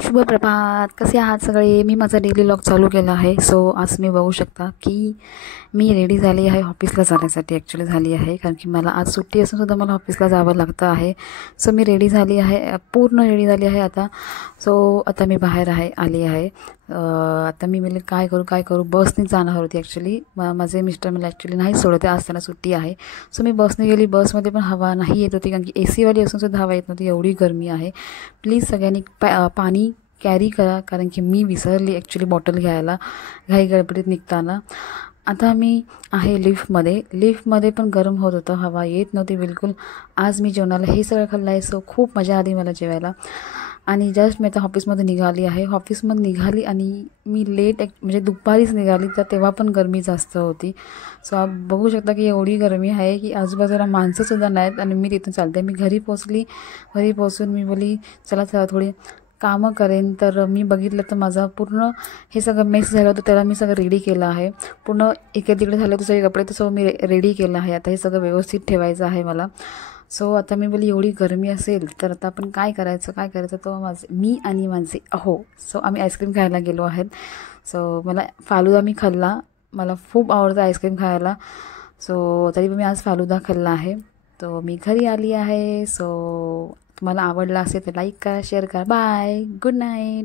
शुभ प्रभात. कसे आहात सगळे? मी माझा डेली व्लॉग चालू केला आहे. सो आज मी बघू शकता की मी रेडी झाली आहे ऑफिसला जाण्यासाठी. ॲक्च्युली झाली आहे कारण की मला आज सुट्टी असून सुद्धा मला ऑफिसला जावं लागतं आहे. सो मी रेडी झाली आहे, पूर्ण रेडी झाली आहे आता. सो आता मी बाहेर आली आहे. आता मी म्हणले काय करू बसने जाणार होती ॲक्च्युली. माझे मिस्टर मला ॲक्च्युली नाही सोडते, आज त्यांना सुट्टी आहे. सो मी बसने गेली. बसमध्ये पण हवा नाही येत होती कारण की एसीवाली असून सुद्धा हवा येत नव्हती, एवढी गरमी आहे. प्लीज सगळ्यांनी पाणी कॅरी करा कारण की मी विसरली ॲक्च्युली बॉटल घ्यायला घाई गडबडीत निघताना. आता मी आहे लिफ्टमध्ये पण गरम होत होतं, हवा येत नव्हती बिलकुल. आज मी जेवणाला हे सगळं खाल्लं आहे. सो खूप मजा आली मला जेवायला. आणि जस्ट मी आता ऑफिसमध्ये निघाली आहे. ऑफिसमध्ये निघाली आणि मी लेट म्हणजे दुपारीच निघाली, तर तेव्हा पण गरमी जास्त होती. सो आप बघू शकता की एवढी गरमी आहे की आजूबाजूला माणसंसुद्धा नाहीत आणि मी तिथून चालते. मी घरी पोचली. घरी पोचून मी बोली चला थोडी कामं करेन. तर मी बघितलं तर माझा पूर्ण हे सगळं मेस झालं होतं, त्याला मी सगळं रेडी केलं आहे. पूर्ण इकडे तिकडे झालं होतं सगळे कपडे, तसं मी रेडी केलं आहे. आता हे सगळं व्यवस्थित ठेवायचं आहे मला. सो आता मी बोली एवढी गरमी असेल तर आता आपण काय करायचं तो मी आणि माझे सो आम्ही आईस्क्रीम खायला गेलो आहेत. सो मला फालुदा मी खाल्ला, मला खूप आवडतं आईस्क्रीम खायला. सो तरी पण मी आज फालुदा खाल्ला आहे. तो मी घरी आली आहे. सो तुम्हाला आवडला असेल तर लाईक करा, शेअर करा. Bye, good night.